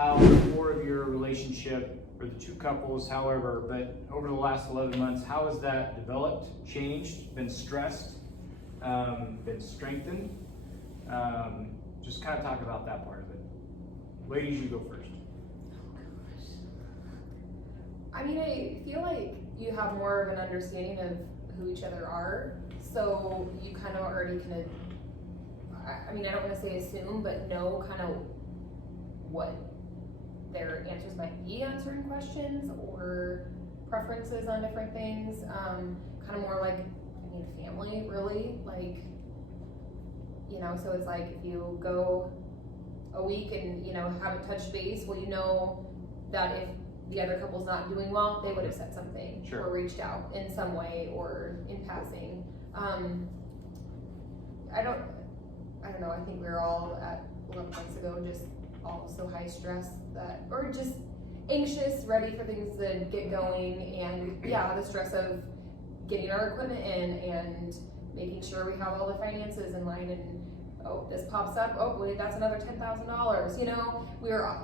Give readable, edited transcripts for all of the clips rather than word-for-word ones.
how the core of your relationship, or the two couples, however, but over the last 11 months, how has that developed, changed, been stressed, been strengthened? Just kind of talk about that part of it. Ladies, you go first. I mean, I feel like you have more of an understanding of who each other are, so you kind of already I mean, I don't want to say assume, but know kind of what their answers might be on certain questions or preferences on different things. Kind of more like, I mean, family, really. Like, you know, so it's like if you go a week and, you know, haven't touched base, well, you know that if the other couple's not doing well, they would have said something Sure. or reached out in some way or in passing. I don't know, I think we were all at 11 months ago just all so high stress that, or just anxious, ready for things to get going, and yeah, the stress of getting our equipment in and making sure we have all the finances in line, and oh, this pops up, oh wait, that's another $10,000, you know,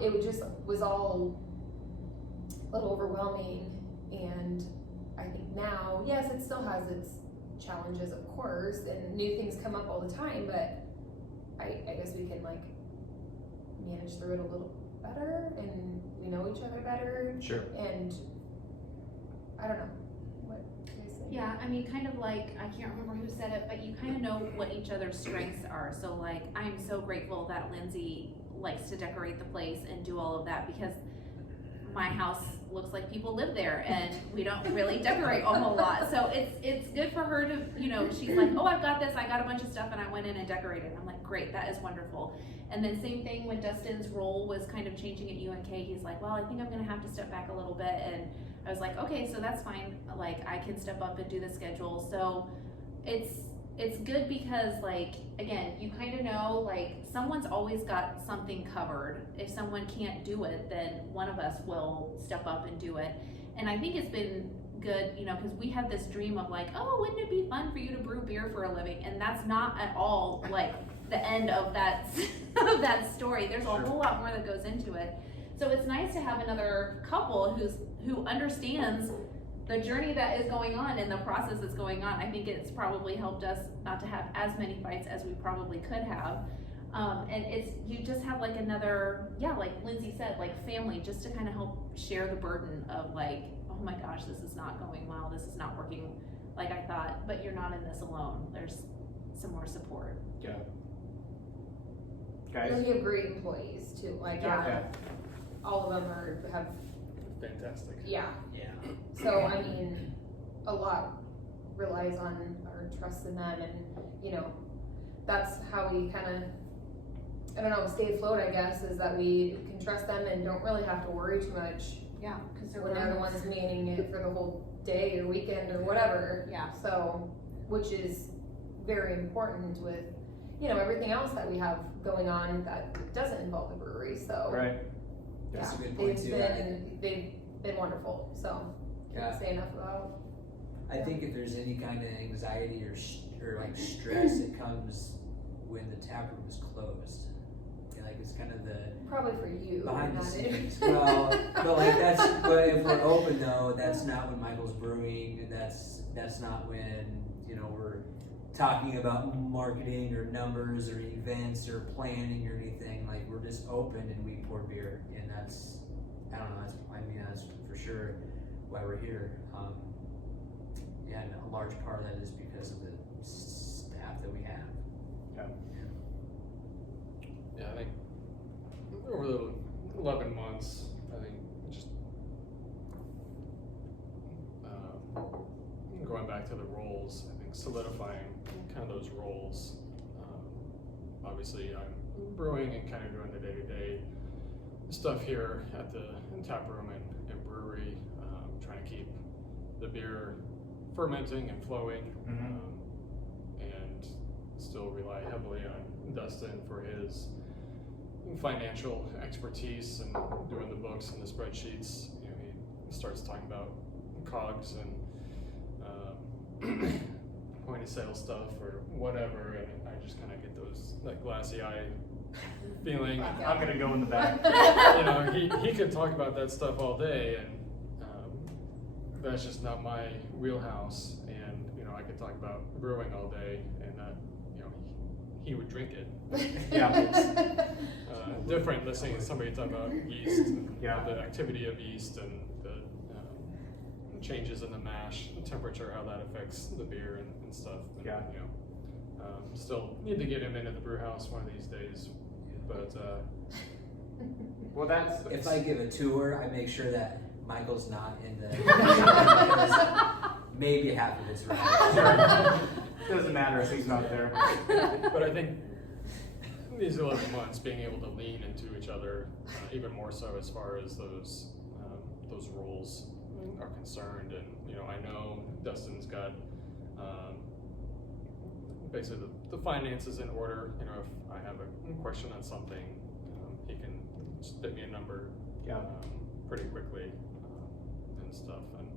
it just was all a little overwhelming. And I think now, yes, it still has its challenges, of course, and new things come up all the time, but I guess we can like manage through it a little better, and we know each other better. Sure. And I don't know, what do you guys think? Yeah, I mean, kind of like, I can't remember who said it, but you kind of know what each other's strengths are. So like, I'm so grateful that Lindsay likes to decorate the place and do all of that, because my house looks like people live there and we don't really decorate a whole lot. So it's good for her to, you know, she's like, oh, I've got this, I got a bunch of stuff and I went in and decorated. I'm like, great, that is wonderful. And then same thing when Dustin's role was kind of changing at UNK, he's like, well, I think I'm gonna have to step back a little bit. And I was like, okay, so that's fine. Like, I can step up and do the schedule. So it's good because, like, again, you kind of know, like, someone's always got something covered. If someone can't do it, then one of us will step up and do it. And I think it's been good, you know, because we had this dream of like, oh, wouldn't it be fun for you to brew beer for a living? And that's not at all like the end of that of that story. There's a whole lot more that goes into it. So it's nice to have another couple who understands the journey that is going on and the process that's going on. I think it's probably helped us not to have as many fights as we probably could have. And you just have like another, yeah, like Lindsay said, like family, just to kind of help share the burden of like, oh my gosh, this is not going well, this is not working like I thought, but you're not in this alone. There's some more support. Yeah. Guys? And you have great employees too, like, Yeah. all of them have, Fantastic. yeah. Yeah. So, I mean, a lot relies on our trust in them, and, you know, that's how we kind of, I don't know, stay afloat, I guess, is that we can trust them and don't really have to worry too much Yeah, because when they're the ones manning it for the whole day or weekend or whatever. Yeah. So, which is very important with, you know, everything else that we have going on that doesn't involve the brewery, so. Right. That's Yeah, a good point too. they've been wonderful, so can't say enough about. I think if there's any kind of anxiety or like stress, it comes when the tap room is closed. Like it's kind of the Probably for you, behind the not scenes. it. Well, but if we're open though, that's not when Michael's brewing. That's not when, you know, we're talking about marketing or numbers or events or planning or anything. Like we're just open and we pour beer, and that's, I don't know, that's for sure why we're here. Yeah, and a large part of that is because of the staff that we have. Yeah, I think over the 11 months, I think just going back to the roles, I think solidifying kind of those roles. Obviously, I'm brewing and kind of doing the day-to-day stuff here at the tap room and brewery, trying to keep the beer fermenting and flowing, and still rely heavily on Dustin for his financial expertise and doing the books and the spreadsheets. You know, he starts talking about COGS and point of sale stuff or whatever, and I just kind of get those, that glassy eye feeling. I'm gonna go in the back. You know, he could talk about that stuff all day, and that's just not my wheelhouse. And you know, I could talk about brewing all day, and you know, he would drink it. Yeah. Different listening to somebody talk about yeast, and Yeah. the activity of yeast, and the changes in the mash temperature, how that affects the beer and stuff. And, Yeah. you know, still need to get him into the brew house one of these days, but. Well, that's If I give a tour, I make sure that Michael's not in the because maybe half of it's right. doesn't matter if he's not there. But I think these 11 months, being able to lean into each other even more so as far as those roles are concerned, and you know, I know Dustin's got basically the finances in order. You know, if I have a question on something, he can spit me a number Yeah. pretty quickly and stuff. And